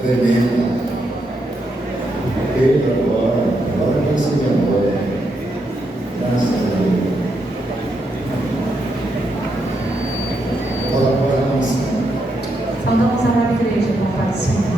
tremenda. Ele agora vai receber agora. Graças a Deus. Agora a nossa. Saudamos a igreja com a paz do Senhor.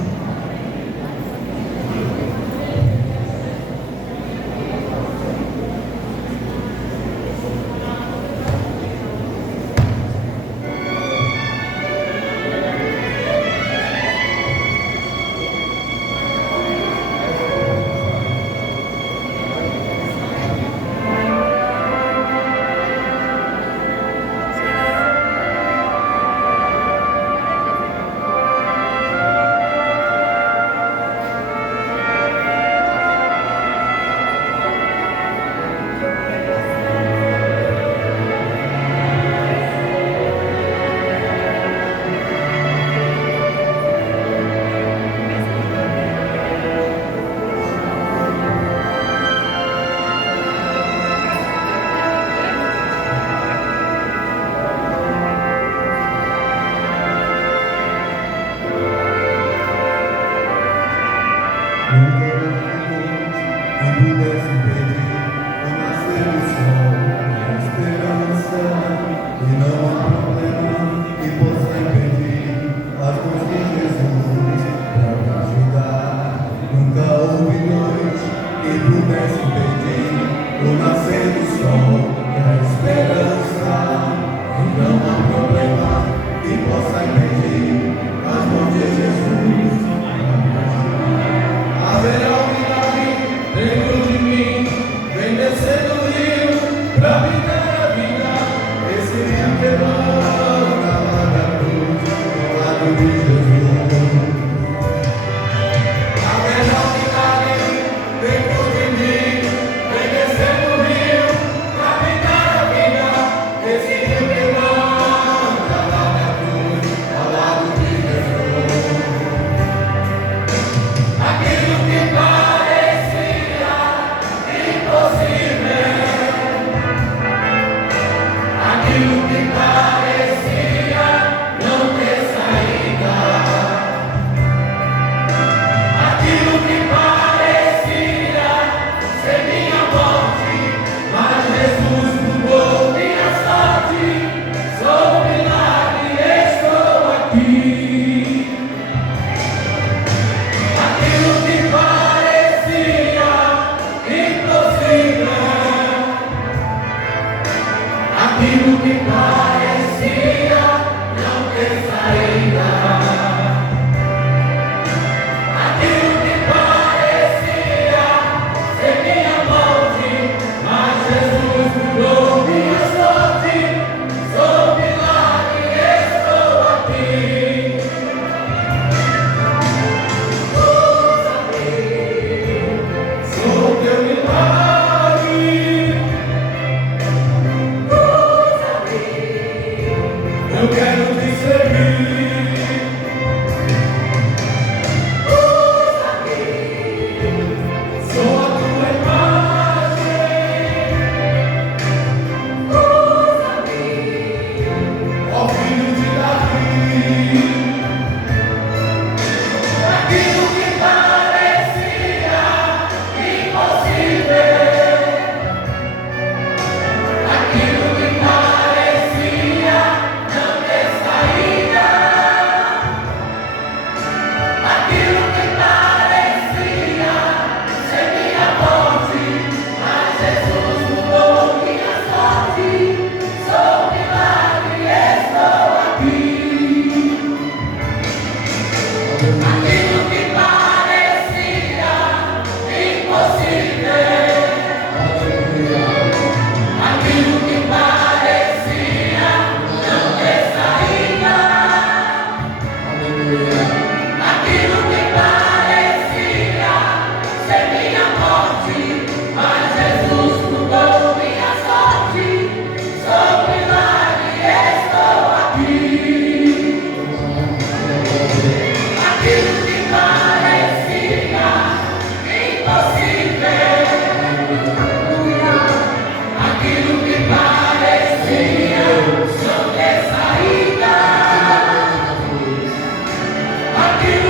Aquilo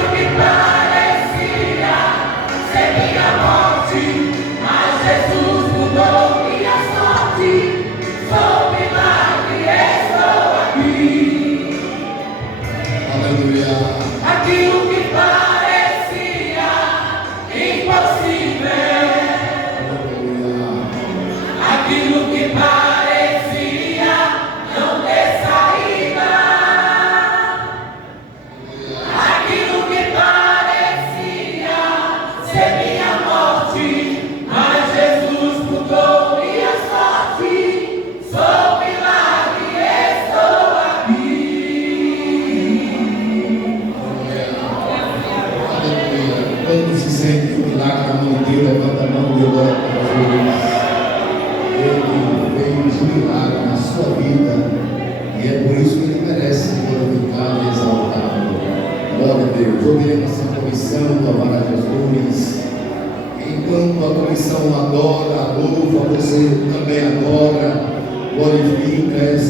Aquilo que parecia impossível, aquilo que parecia não ter saída, aquilo que parecia ser minha morte, mas Jesus mudou minha sorte. Sou milagre, estou aqui. Quando se sente o milagre na mão de Deus, levanta a mão e glória para Jesus. Ele fez um milagre na sua vida e é por isso que ele merece ser glorificado e exaltado. Glória a Deus. Ouviremos essa comissão, louvar a Jesus. Enquanto a comissão adora, louva, você também adora, glorifica, exalta.